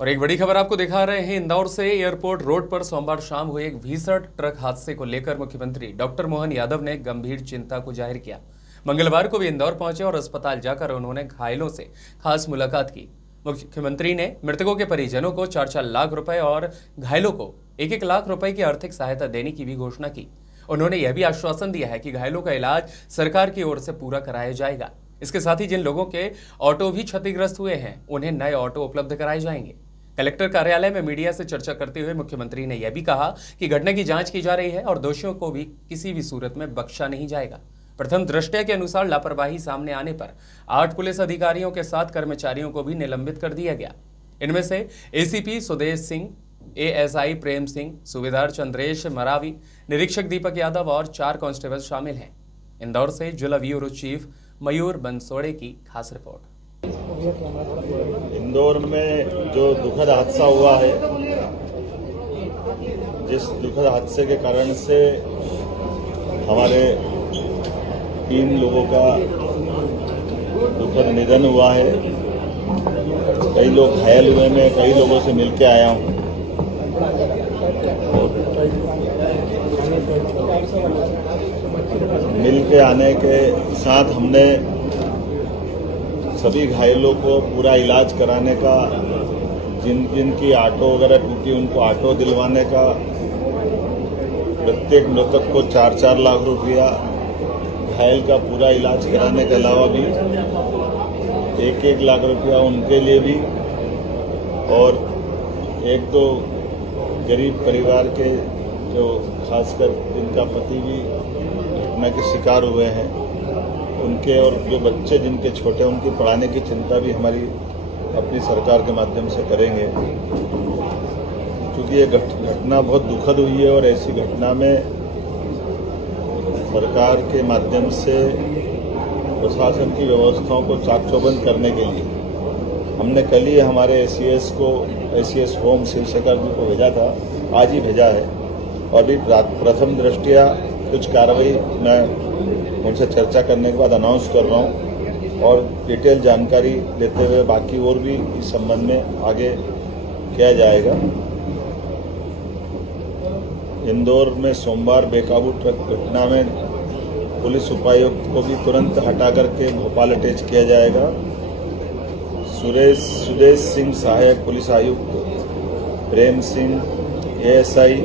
और एक बड़ी खबर आपको दिखा रहे हैं। इंदौर से एयरपोर्ट रोड पर सोमवार शाम हुए एक भीषण ट्रक हादसे को लेकर मुख्यमंत्री डॉक्टर मोहन यादव ने गंभीर चिंता को जाहिर किया। मंगलवार को वे इंदौर पहुंचे और अस्पताल जाकर उन्होंने घायलों से खास मुलाकात की। मुख्यमंत्री ने मृतकों के परिजनों को 4-4 लाख रुपए और घायलों को 1-1 लाख रुपए की आर्थिक सहायता देने की भी घोषणा की। उन्होंने यह भी आश्वासन दिया है कि घायलों का इलाज सरकार की ओर से पूरा कराया जाएगा। इसके साथ ही जिन लोगों के ऑटो भी क्षतिग्रस्त हुए हैं उन्हें नए ऑटो उपलब्ध कराए जाएंगे। कलेक्टर कार्यालय में मीडिया से चर्चा करते हुए मुख्यमंत्री ने यह भी कहा कि घटना की जांच की जा रही है और दोषियों को भी किसी भी सूरत में बख्शा नहीं जाएगा। प्रथम दृष्टया के अनुसार लापरवाही सामने आने पर 8 पुलिस अधिकारियों के साथ कर्मचारियों को भी निलंबित कर दिया गया। इनमें से एसीपी सुदेश सिंह, एएसआई प्रेम सिंह, सूबेदार चंद्रेश मरावी, निरीक्षक दीपक यादव और 4 कांस्टेबल शामिल हैं। इंदौर से जिला ब्यूरो चीफ मयूर बंसोड़े की खास रिपोर्ट। इंदौर में जो दुखद हादसा हुआ है, जिस दुखद हादसे के कारण से हमारे 3 लोगों का दुखद निधन हुआ है, कई लोग घायल हुए। मैं कई लोगों से मिलके आया हूं। मिलके आने के साथ हमने सभी घायलों को पूरा इलाज कराने का, जिनकी ऑटो वगैरह टूटी उनको ऑटो दिलवाने का, प्रत्येक मृतक को 4-4 लाख रुपया, घायल का पूरा इलाज कराने के अलावा भी 1-1 लाख रुपया उनके लिए भी, और 1-2 गरीब परिवार के जो खासकर जिनका पति भी घटना के शिकार हुए हैं उनके, और जो बच्चे जिनके छोटे उनकी पढ़ाने की चिंता भी हमारी अपनी सरकार के माध्यम से करेंगे। क्योंकि ये घटना बहुत दुखद हुई है और ऐसी घटना में सरकार के माध्यम से प्रशासन की व्यवस्थाओं को चाक-चौबंद करने के लिए हमने कल ही हमारे एसीएस होम शिवशंकर जी को भेजा था, आज ही भेजा है। और भी प्रथम दृष्टया कुछ कार्रवाई मैं उनसे चर्चा करने के बाद अनाउंस कर रहा हूं और डिटेल जानकारी लेते हुए बाकी और भी इस संबंध में आगे किया जाएगा। इंदौर में सोमवार बेकाबू ट्रक घटना में पुलिस उपायुक्त को भी तुरंत हटा करके भोपाल अटैच किया जाएगा। सुदेश सिंह सहायक पुलिस आयुक्त, प्रेम सिंह एएसआई,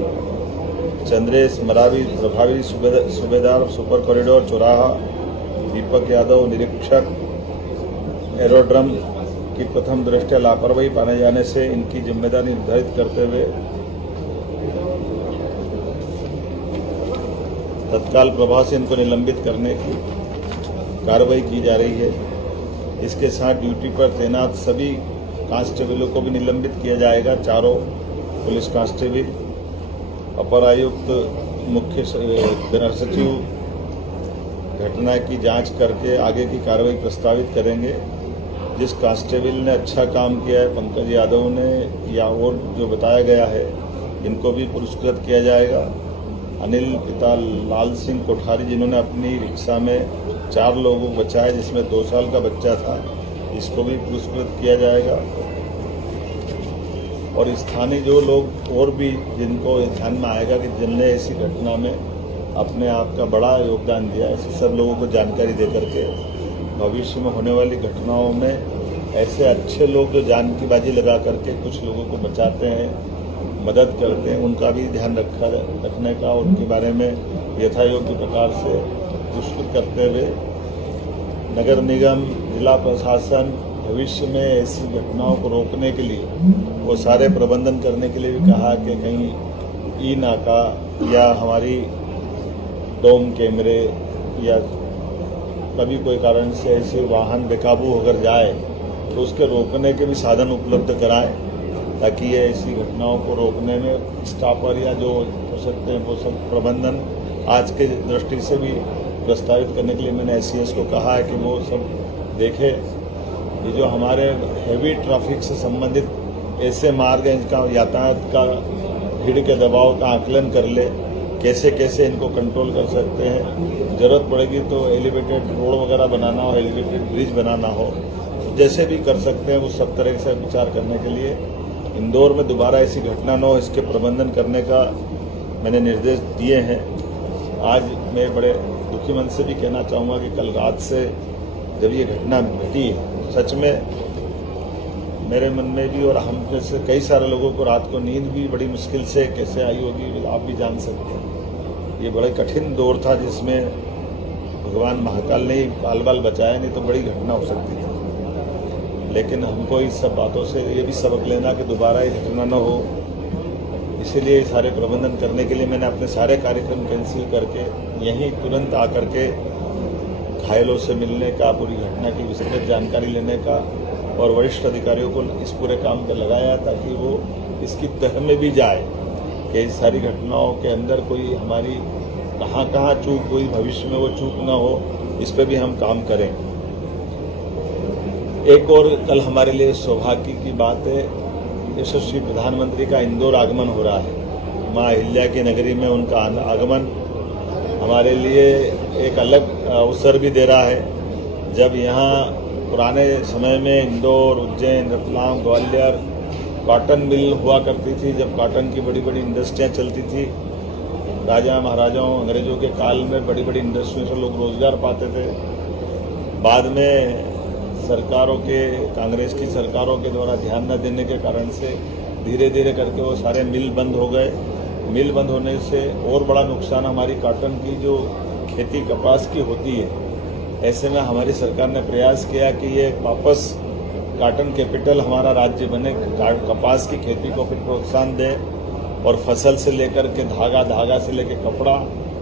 चंद्रेश मरावी प्रभावी सूबेदार सुपर कॉरिडोर चौराहा, दीपक यादव निरीक्षक एरोड्रम की प्रथम दृष्टया लापरवाही पाने जाने से इनकी जिम्मेदारी निर्धारित करते हुए तत्काल प्रभाव से इनको निलंबित करने की कार्रवाई की जा रही है। इसके साथ ड्यूटी पर तैनात सभी कांस्टेबलों को भी निलंबित किया जाएगा। 4 पुलिस कांस्टेबल, अपर आयुक्त, मुख्य गृह सचिव घटना की जांच करके आगे की कार्रवाई प्रस्तावित करेंगे। जिस कांस्टेबल ने अच्छा काम किया है, पंकज यादव ने, या और जो बताया गया है, इनको भी पुरस्कृत किया जाएगा। अनिल पिता लाल सिंह कोठारी, जिन्होंने अपनी रिक्शा में 4 लोगों को बचाया जिसमें 2 साल का बच्चा था, इसको भी पुरस्कृत किया जाएगा। और स्थानीय जो लोग और भी जिनको ध्यान में आएगा कि जिनने ऐसी घटना में अपने आप का बड़ा योगदान दिया, ऐसे सब लोगों को जानकारी दे करके भविष्य में होने वाली घटनाओं में ऐसे अच्छे लोग जो जान की बाजी लगा करके कुछ लोगों को बचाते हैं, मदद करते हैं, उनका भी ध्यान रखने का, उनके बारे में यथायोग्य प्रकार से पुरस्कृत करते हुए नगर निगम, जिला प्रशासन भविष्य में ऐसी घटनाओं को रोकने के लिए वो सारे प्रबंधन करने के लिए भी कहा कि कहीं ई नाका या हमारी डोम कैमरे या कभी कोई कारण से ऐसे वाहन बेकाबू होकर जाए तो उसके रोकने के भी साधन उपलब्ध कराएं, ताकि ये ऐसी घटनाओं को रोकने में स्टाफर या जो हो सकते हैं वो सब प्रबंधन आज के दृष्टि से भी प्रस्तावित करने के लिए मैंने एसीएस को कहा है कि वो सब देखे। ये जो हमारे हैवी ट्रैफिक से संबंधित ऐसे मार्ग हैं, इनका यातायात का भीड़ के दबाव का आकलन कर ले, कैसे कैसे इनको कंट्रोल कर सकते हैं। जरूरत पड़ेगी तो एलिवेटेड रोड वगैरह बनाना हो, एलिवेटेड ब्रिज बनाना हो, जैसे भी कर सकते हैं उस सब तरह से विचार करने के लिए इंदौर में दोबारा ऐसी घटना न हो, इसके प्रबंधन करने का मैंने निर्देश दिए हैं। आज मैं बड़े दुखी मन से भी कहना चाहूँगा कि कल रात से जब ये घटना घटी, सच में मेरे मन में भी और हम जैसे कई सारे लोगों को रात को नींद भी बड़ी मुश्किल से कैसे आई होगी, आप भी जान सकते हैं। ये बड़ा कठिन दौर था जिसमें भगवान महाकाल ने ही बाल बाल बचाया, नहीं तो बड़ी घटना हो सकती थी। लेकिन हमको इस सब बातों से ये भी सबक लेना कि दोबारा ये घटना न हो, इसीलिए सारे प्रबंधन करने के लिए मैंने अपने सारे कार्यक्रम कैंसिल करके यहीं तुरंत आकर के घायलों से मिलने का, पूरी घटना की विस्तृत जानकारी लेने का और वरिष्ठ अधिकारियों को इस पूरे काम पर लगाया ताकि वो इसकी तह में भी जाए कि इस सारी घटनाओं के अंदर कोई हमारी कहाँ चूक हुई, भविष्य में वो चूक ना हो, इस पे भी हम काम करें। एक और कल हमारे लिए सौभाग्य की बात है, यशस्वी प्रधानमंत्री का इंदौर आगमन हो रहा है। माँ अहिल्या की नगरी में उनका आगमन हमारे लिए एक अलग अवसर भी दे रहा है। जब यहाँ पुराने समय में इंदौर, उज्जैन, रतलाम, ग्वालियर कॉटन मिल हुआ करती थी, जब कॉटन की बड़ी बड़ी इंडस्ट्रियाँ चलती थी, राजा महाराजाओं अंग्रेजों के काल में बड़ी बड़ी इंडस्ट्रियों से लोग रोजगार पाते थे। बाद में सरकारों के, कांग्रेस की सरकारों के द्वारा ध्यान न देने के कारण से धीरे धीरे करके वो सारे मिल बंद हो गए। मिल बंद होने से और बड़ा नुकसान हमारी कॉटन की जो खेती कपास की होती है। ऐसे में हमारी सरकार ने प्रयास किया कि ये वापस कॉटन कैपिटल हमारा राज्य बने, कपास की खेती को फिर प्रोत्साहन दे और फसल से लेकर के धागा, धागा से लेकर कपड़ा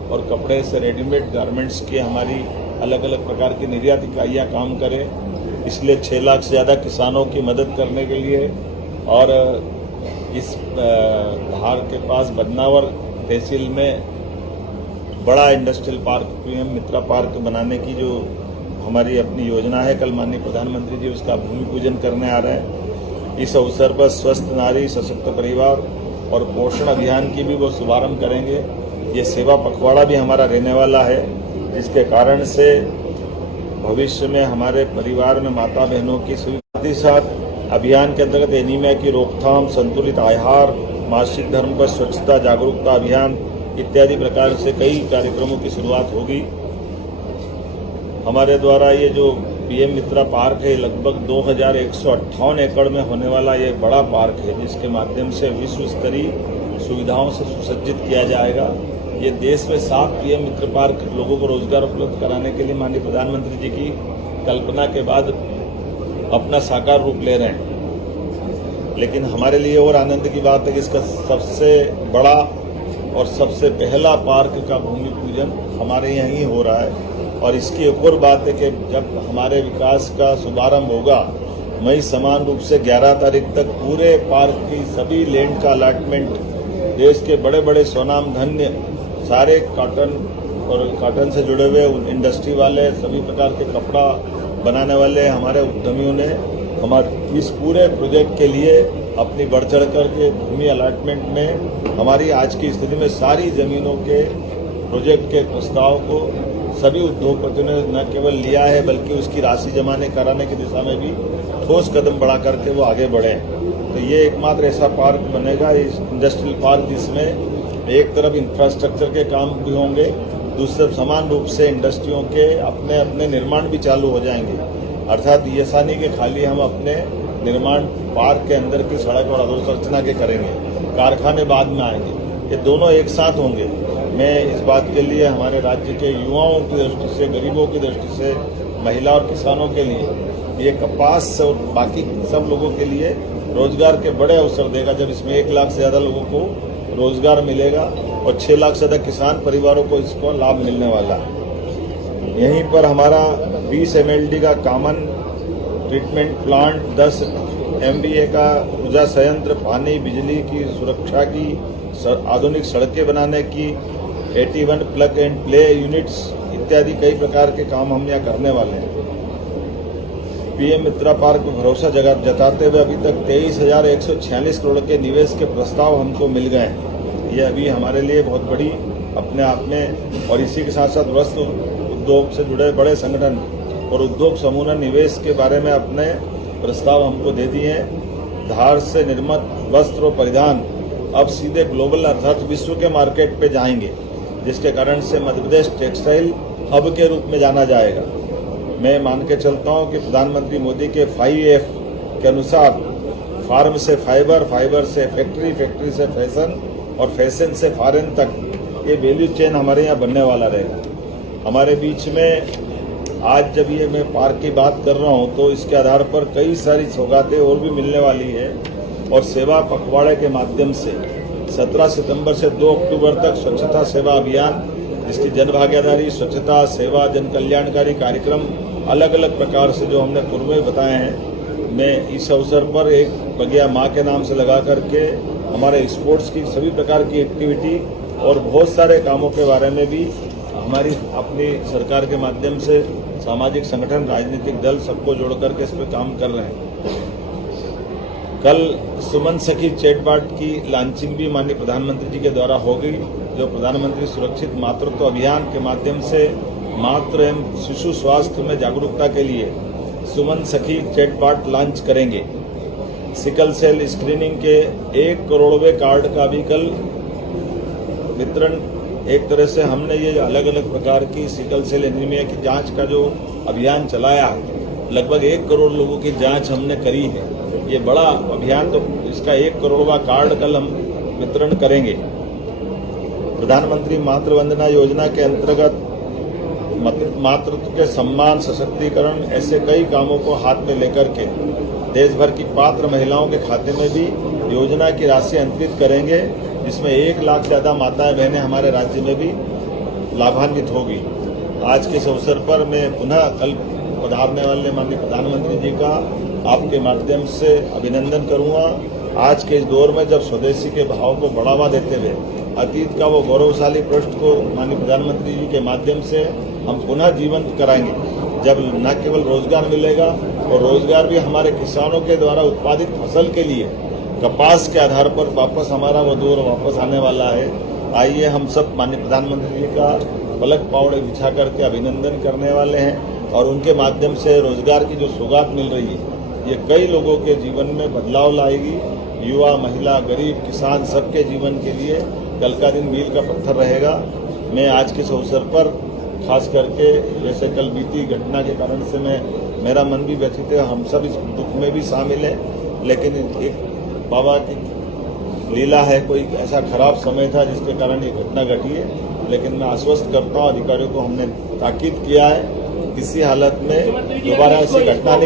और कपड़े से रेडीमेड गारमेंट्स की हमारी अलग अलग प्रकार की निर्यात इकाइयाँ काम करें। इसलिए 6 लाख से ज़्यादा किसानों की मदद करने के लिए और इस धार के पास बदनावर तहसील में बड़ा इंडस्ट्रियल पार्क, पीएम मित्रा पार्क बनाने की जो हमारी अपनी योजना है, कल माननीय प्रधानमंत्री जी उसका भूमि पूजन करने आ रहे हैं। इस अवसर पर स्वस्थ नारी, सशक्त परिवार और पोषण अभियान की भी वो शुभारंभ करेंगे। ये सेवा पखवाड़ा भी हमारा रहने वाला है, जिसके कारण से भविष्य में हमारे परिवार में माता बहनों की सुविधा के साथ अभियान के अंतर्गत एनीमिया की रोकथाम, संतुलित आहार, मासिक धर्म पर स्वच्छता जागरूकता अभियान इत्यादि प्रकार से कई कार्यक्रमों की शुरुआत होगी। हमारे द्वारा ये जो पीएम मित्रा पार्क है, लगभग 2158 एकड़ में होने वाला ये बड़ा पार्क है, जिसके माध्यम से विश्व स्तरीय सुविधाओं से सुसज्जित किया जाएगा। ये देश में 7 पीएम मित्र पार्क लोगों को रोजगार उपलब्ध कराने के लिए माननीय प्रधानमंत्री जी की कल्पना के बाद अपना साकार रूप ले रहे हैं। लेकिन हमारे लिए और आनंद की बात है कि इसका सबसे बड़ा और सबसे पहला पार्क का भूमि पूजन हमारे यहाँ ही हो रहा है। और इसकी एक और बात है कि जब हमारे विकास का शुभारंभ होगा, मई समान रूप से 11 तारीख तक पूरे पार्क की सभी लैंड का अलॉटमेंट देश के बड़े बड़े स्वनाम धन्य सारे कॉटन और कॉटन से जुड़े हुए इंडस्ट्री वाले, सभी प्रकार के कपड़ा बनाने वाले हमारे उद्यमियों ने हमारे इस पूरे प्रोजेक्ट के लिए अपनी बढ़ चढ़ कर के भूमि अलॉटमेंट में हमारी आज की स्थिति में सारी जमीनों के प्रोजेक्ट के प्रस्ताव को सभी उद्योगपतियों ने न केवल लिया है बल्कि उसकी राशि जमा कराने की दिशा में भी ठोस कदम बढ़ा करके वो आगे बढ़े। तो ये एकमात्र ऐसा पार्क बनेगा, इस इंडस्ट्रियल पार्क, जिसमें एक तरफ इंफ्रास्ट्रक्चर के काम भी होंगे, दूसरी तरफ समान रूप से इंडस्ट्रियों के अपने अपने निर्माण भी चालू हो जाएंगे। अर्थात ये नहीं कि खाली हम अपने निर्माण पार्क के अंदर की सड़क और अधोसंरचना के करेंगे, कारखाने बाद में आएंगे, ये दोनों एक साथ होंगे। मैं इस बात के लिए हमारे राज्य के युवाओं की दृष्टि से, गरीबों की दृष्टि से, महिला और किसानों के लिए ये कपास और बाकी सब लोगों के लिए रोजगार के बड़े अवसर देगा, जब इसमें 1 लाख से ज़्यादा लोगों को रोजगार मिलेगा और 6 लाख से ज़्यादा किसान परिवारों को इसको लाभ मिलने वाला है। यहीं पर हमारा 20 MLD का कॉमन ट्रीटमेंट प्लांट, 10 MVA का ऊर्जा संयंत्र, पानी बिजली की सुरक्षा की, आधुनिक सड़कें बनाने की, 81 प्लग एंड प्ले यूनिट्स इत्यादि कई प्रकार के काम हम यहाँ करने वाले हैं। पीएम मित्रा पार्क में भरोसा जताते हुए अभी तक 23,146 करोड़ के निवेश के प्रस्ताव हमको मिल गए हैं। ये अभी हमारे लिए बहुत बड़ी अपने आप में, और इसी के साथ साथ वस्त्र उद्योग से जुड़े बड़े संगठन और उद्योग समूह ने निवेश के बारे में अपने प्रस्ताव हमको दे दिए हैं। धार से निर्मित वस्त्र और परिधान अब सीधे ग्लोबल अर्थात विश्व के मार्केट पे जाएंगे, जिसके कारण से मध्य प्रदेश टेक्सटाइल हब के रूप में जाना जाएगा। मैं मान के चलता हूं कि प्रधानमंत्री मोदी के 5F के अनुसार फार्म से फाइबर, फाइबर से फैक्ट्री, फैक्ट्री से फैशन और फैशन से फॉरेन तक ये वैल्यू चेन हमारे यहाँ बनने वाला रहेगा। हमारे बीच में आज जब ये मैं पार्क की बात कर रहा हूँ तो इसके आधार पर कई सारी सौगातें और भी मिलने वाली है और सेवा पखवाड़े के माध्यम से 17 सितंबर से 2 अक्टूबर तक स्वच्छता सेवा अभियान, जिसकी जन भागीदारी, स्वच्छता सेवा, जन कल्याणकारी कार्यक्रम अलग अलग प्रकार से जो हमने पूर्व में बताए हैं, मैं इस अवसर पर एक बगिया माँ के नाम से लगा करके हमारे स्पोर्ट्स की सभी प्रकार की एक्टिविटी और बहुत सारे कामों के बारे में भी हमारी अपनी सरकार के माध्यम से सामाजिक संगठन, राजनीतिक दल सबको जोड़ करके इस पर काम कर रहे हैं। कल सुमन सखी चैटबॉट की लॉन्चिंग भी माननीय प्रधानमंत्री जी के द्वारा हो गई, जो प्रधानमंत्री सुरक्षित मातृत्व अभियान के माध्यम से मातृ एवं शिशु स्वास्थ्य में जागरूकता के लिए सुमन सखी चैटबॉट लॉन्च करेंगे। सिकल सेल स्क्रीनिंग के 1 करोड़वें कार्ड का भी कल वितरण, एक तरह से हमने ये अलग अलग प्रकार की सिकल सेल एनीमिया की जांच का जो अभियान चलाया, लगभग 1 करोड़ लोगों की जांच हमने करी है। ये बड़ा अभियान, तो इसका 1 करोड़वां कार्ड कल हम वितरण करेंगे। प्रधानमंत्री मातृ वंदना योजना के अंतर्गत मातृत्व के सम्मान, सशक्तिकरण, ऐसे कई कामों को हाथ में लेकर के देश भर की पात्र महिलाओं के खाते में भी योजना की राशि अंतरित करेंगे, जिसमें 1 लाख से ज्यादा माताएं बहनें हमारे राज्य में भी लाभान्वित होगी। आज के इस अवसर पर मैं पुनः कल पधारने वाले माननीय प्रधानमंत्री जी का आपके माध्यम से अभिनंदन करूंगा। आज के इस दौर में जब स्वदेशी के भाव को बढ़ावा देते हुए अतीत का वो गौरवशाली पृष्ठ को माननीय प्रधानमंत्री जी के माध्यम से हम पुनः जीवंत कराएंगे, जब न केवल रोजगार मिलेगा और रोजगार भी हमारे किसानों के द्वारा उत्पादित फसल के लिए कपास के आधार पर वापस हमारा वो दौर वापस आने वाला है। आइए हम सब माननीय प्रधानमंत्री जी का पलक पावड़े बिछा करके अभिनंदन करने वाले हैं और उनके माध्यम से रोजगार की जो सौगात मिल रही है, ये कई लोगों के जीवन में बदलाव लाएगी। युवा, महिला, गरीब, किसान सबके जीवन के लिए कल का दिन मील का पत्थर रहेगा। मैं आज के इस अवसर पर खास करके जैसे कल बीती घटना के कारण से मेरा मन भी व्यथित है, हम सब इस दुख में भी शामिल हैं, लेकिन एक बाबा की लीला है, कोई ऐसा खराब समय था जिसके कारण ये घटना घटी है। लेकिन मैं आश्वस्त करता हूँ अधिकारियों को, हमने ताकीद किया है किसी हालत में दोबारा ऐसी घटना नहीं